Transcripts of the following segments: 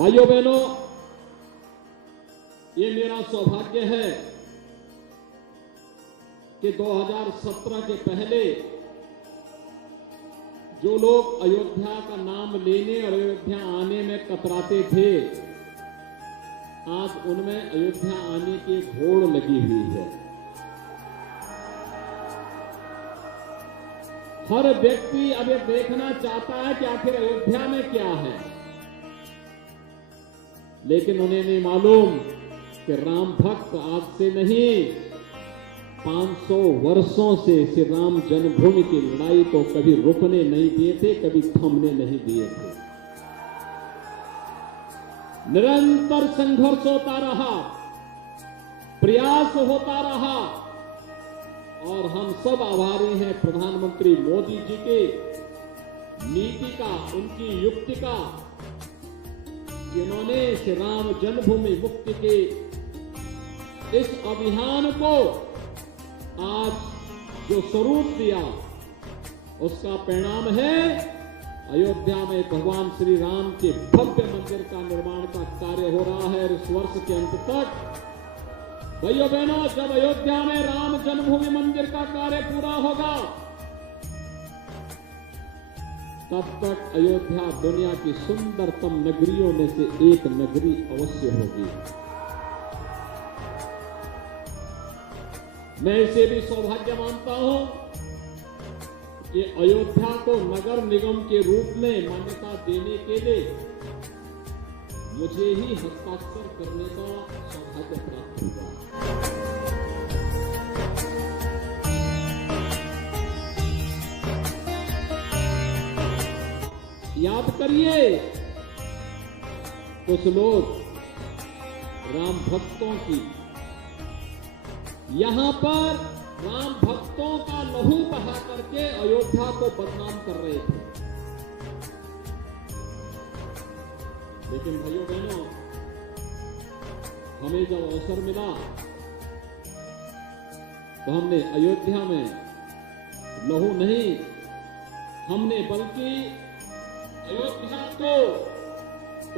भाइयों बहनों, ये मेरा सौभाग्य है कि 2017 के पहले जो लोग अयोध्या का नाम लेने और अयोध्या आने में कतराते थे, आज उनमें अयोध्या आने की होड़ लगी हुई है। हर व्यक्ति अब ये देखना चाहता है कि आखिर अयोध्या में क्या है, लेकिन उन्हें नहीं मालूम कि राम भक्त आज से नहीं 500 वर्षों से श्री राम जन्मभूमि की लड़ाई को कभी रुकने नहीं दिए थे, कभी थमने नहीं दिए थे। निरंतर संघर्ष होता रहा, प्रयास होता रहा और हम सब आभारी हैं प्रधानमंत्री मोदी जी के नीति का, उनकी युक्ति का, जिन्होंने श्री राम जन्मभूमि मुक्ति के इस अभियान को आज जो स्वरूप दिया, उसका परिणाम है अयोध्या में भगवान श्री राम के भव्य मंदिर का निर्माण का कार्य हो रहा है। इस वर्ष के अंत तक भाइयों बहनों, जब अयोध्या में राम जन्मभूमि मंदिर का कार्य पूरा होगा, तब तक अयोध्या दुनिया की सुंदरतम नगरियों में से एक नगरी अवश्य होगी। मैं इसे भी सौभाग्य मानता हूं कि अयोध्या को नगर निगम के रूप में मान्यता देने के लिए मुझे ही हस्ताक्षर करने का सौभाग्य प्राप्त हुआ। याद करिए, कुछ लोग राम भक्तों की, यहां पर राम भक्तों का लहू बहा करके अयोध्या को बदनाम कर रहे थे। लेकिन भाइयों बहनों, हमें जब अवसर मिला तो हमने अयोध्या में लहू नहीं, हमने बल्कि अयोध्या को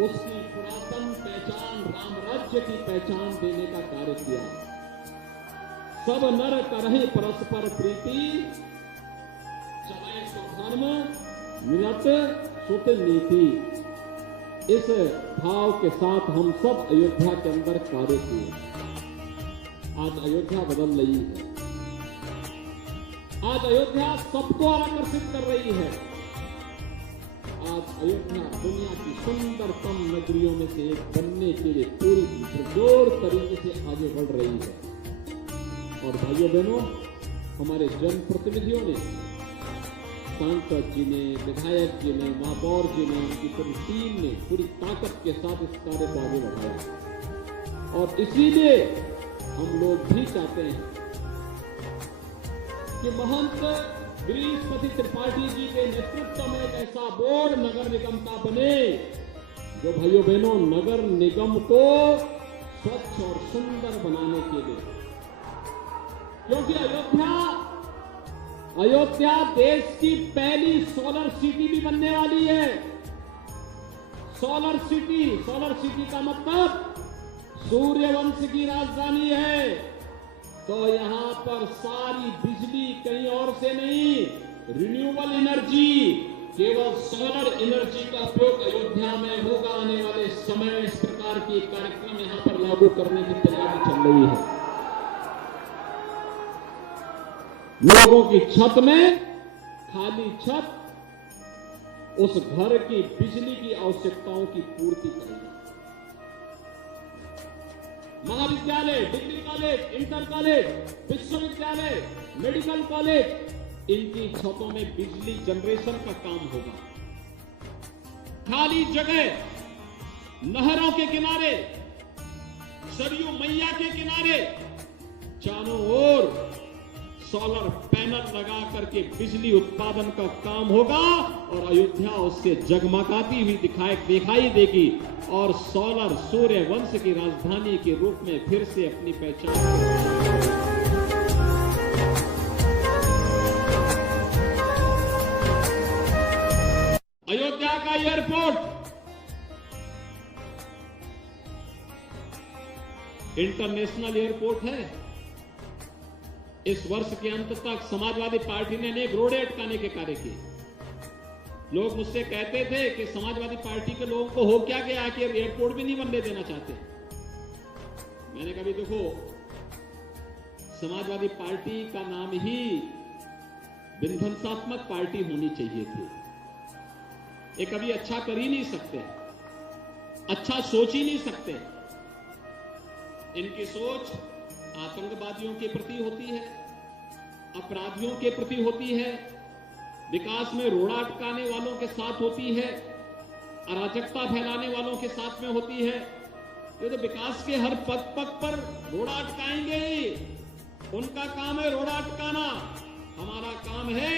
उसकी पुरातन पहचान, राम राज्य की पहचान देने का कार्य किया। सब नर करहि परस्पर प्रीति, चले स्वधर्म निरत सुत नीति। इस भाव के साथ हम सब अयोध्या के अंदर कार्य किए। आज अयोध्या बदल रही है, आज अयोध्या सबको आकर्षित कर रही है। आज अयोध्या दुनिया की सुंदरतम नगरियों में से एक बनने के लिए पूरी जोर तरीके से आगे बढ़ रही है। और भाइयों बहनों, हमारे जनप्रतिनिधियों ने, सांसद जी ने, विधायक जी ने, महापौर जी ने, उनकी पूरी टीम ने पूरी ताकत के साथ इस कार्य को आगे बढ़ाया। और इसीलिए हम लोग भी चाहते हैं कि महंत गिरीशपति त्रिपाठी जी के नेतृत्व में एक ऐसा बोर्ड नगर निगम का बने जो भाइयों बहनों नगर निगम को स्वच्छ और सुंदर बनाने के लिए, क्योंकि अयोध्या देश की पहली सोलर सिटी भी बनने वाली है। सोलर सिटी का मतलब सूर्यवंश की राजधानी है। तो यहां पर सारी बिजली कहीं और से नहीं, रिन्यूएबल एनर्जी, केवल सोलर एनर्जी का उपयोग अयोध्या में होगा। आने वाले समय इस प्रकार के कार्यक्रम यहां पर लागू करने की तैयारी चल रही है। लोगों की छत में, खाली छत उस घर की बिजली की आवश्यकताओं की पूर्ति करेगी। महाविद्यालय, डिग्री कॉलेज, इंटर कॉलेज, विश्वविद्यालय, मेडिकल कॉलेज, इनकी छतों में बिजली जनरेशन का काम होगा। खाली जगह, नहरों के किनारे, सरयू मैया के किनारे चारों ओर सोलर पैनल लगा करके बिजली उत्पादन का काम होगा और अयोध्या उससे जगमगाती हुई दिखाई देगी और सोलर सूर्य वंश की राजधानी के रूप में फिर से अपनी पहचान। अयोध्या का एयरपोर्ट इंटरनेशनल एयरपोर्ट है। इस वर्ष के अंत तक समाजवादी पार्टी ने अनेक रोड़े अटकाने के कार्य किए। लोग मुझसे कहते थे कि समाजवादी पार्टी के लोगों को हो क्या गया कि एयरपोर्ट भी नहीं बनने देना चाहते। मैंने कहा देखो, समाजवादी पार्टी का नाम ही विध्वंसात्मक पार्टी होनी चाहिए थी। ये कभी अच्छा कर ही नहीं सकते, अच्छा सोच ही नहीं सकते। इनकी सोच आतंकवादियों के प्रति होती है, अपराधियों के प्रति होती है, विकास में रोड़ा अटकाने वालों के साथ होती है, अराजकता फैलाने वालों के साथ में होती है। ये तो विकास के हर पग पग पर रोड़ा अटकाएंगे ही। उनका काम है रोड़ा अटकाना, हमारा काम है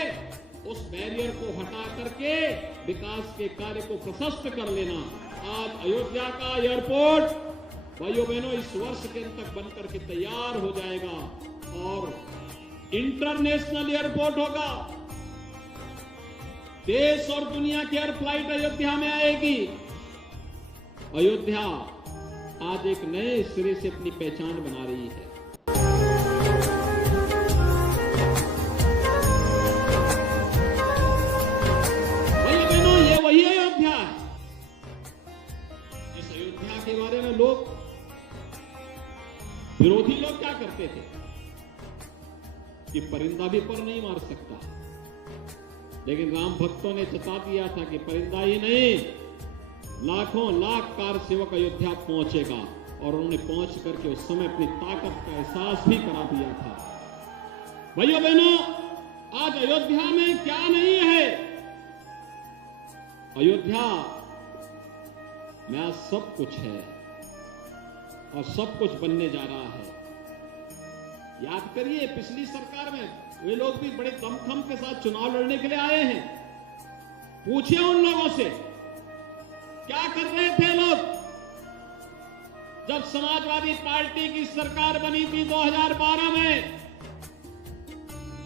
उस बैरियर को हटा करके विकास के कार्य को प्रशस्त कर लेना। आज अयोध्या का एयरपोर्ट भाइयों बहनों इस वर्ष के अंत तक बनकर के तैयार हो जाएगा और इंटरनेशनल एयरपोर्ट होगा। देश और दुनिया की एयर फ्लाइट अयोध्या में आएगी। अयोध्या आज एक नए सिरे से अपनी पहचान बना रही है। भाइयों बहनों, ये वही अयोध्या है। इस अयोध्या के बारे में लोग, विरोधी लोग क्या करते थे कि परिंदा भी पर नहीं मार सकता, लेकिन राम भक्तों ने जता दिया था कि परिंदा ही नहीं, लाखों लाख कार सेवक अयोध्या पहुंचेगा। और उन्होंने पहुंच करके उस समय अपनी ताकत का एहसास भी करा दिया था। भाइयों बहनों, आज अयोध्या में क्या नहीं है? अयोध्या में आज सब कुछ है और सब कुछ बनने जा रहा है। याद करिए, पिछली सरकार में वे लोग भी बड़े दमखम के साथ चुनाव लड़ने के लिए आए हैं। पूछिए उन लोगों से क्या कर रहे थे लोग जब समाजवादी पार्टी की सरकार बनी थी 2012 में।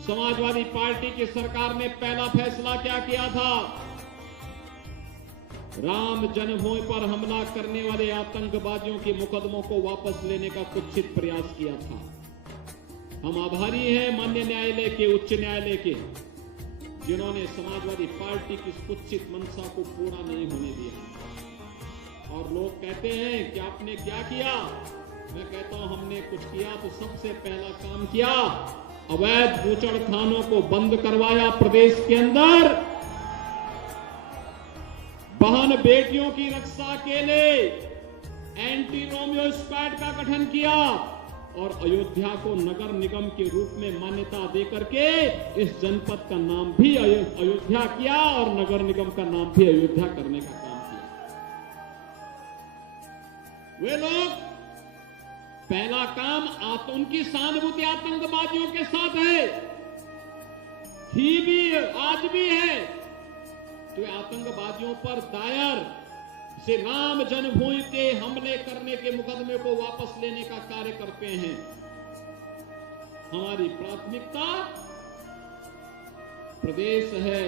समाजवादी पार्टी की सरकार ने पहला फैसला क्या किया था? राम जन्मभूमि पर हमला करने वाले आतंकवादियों के मुकदमों को वापस लेने का कुत्सित प्रयास किया था। हम आभारी हैं माननीय न्यायालय के, उच्च न्यायालय के, जिन्होंने समाजवादी पार्टी की कुत्सित मंशा को पूरा नहीं होने दिया। और लोग कहते हैं कि आपने क्या किया? मैं कहता हूं हमने कुछ किया तो सबसे पहला काम किया, अवैध बूचड़खानों को बंद करवाया प्रदेश के अंदर। बहन बेटियों की रक्षा के लिए एंटी रोमियो स्क्वाड का गठन किया और अयोध्या को नगर निगम के रूप में मान्यता देकर के इस जनपद का नाम भी अयोध्या किया और नगर निगम का नाम भी अयोध्या करने का काम किया। वे लोग पहला काम उनकी सहानुभूति आतंकवादियों के साथ है, थी भी, आज भी है। तो आतंकवादियों पर दायर से राम जन्मभूमि के हमले करने के मुकदमे को वापस लेने का कार्य करते हैं। हमारी प्राथमिकता प्रदेश है,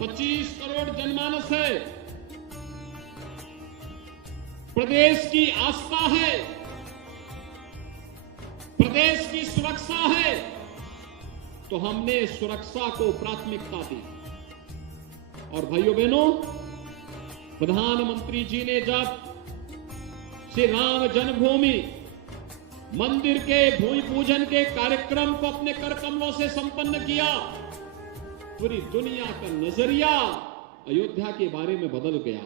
25 करोड़ जनमानस है, प्रदेश की आस्था है, प्रदेश की सुरक्षा है। तो हमने सुरक्षा को प्राथमिकता दी। और भाइयों बहनों, प्रधानमंत्री जी ने जब श्री राम जन्मभूमि मंदिर के भूमि पूजन के कार्यक्रम को अपने कर कमलों से संपन्न किया, पूरी दुनिया का नजरिया अयोध्या के बारे में बदल गया।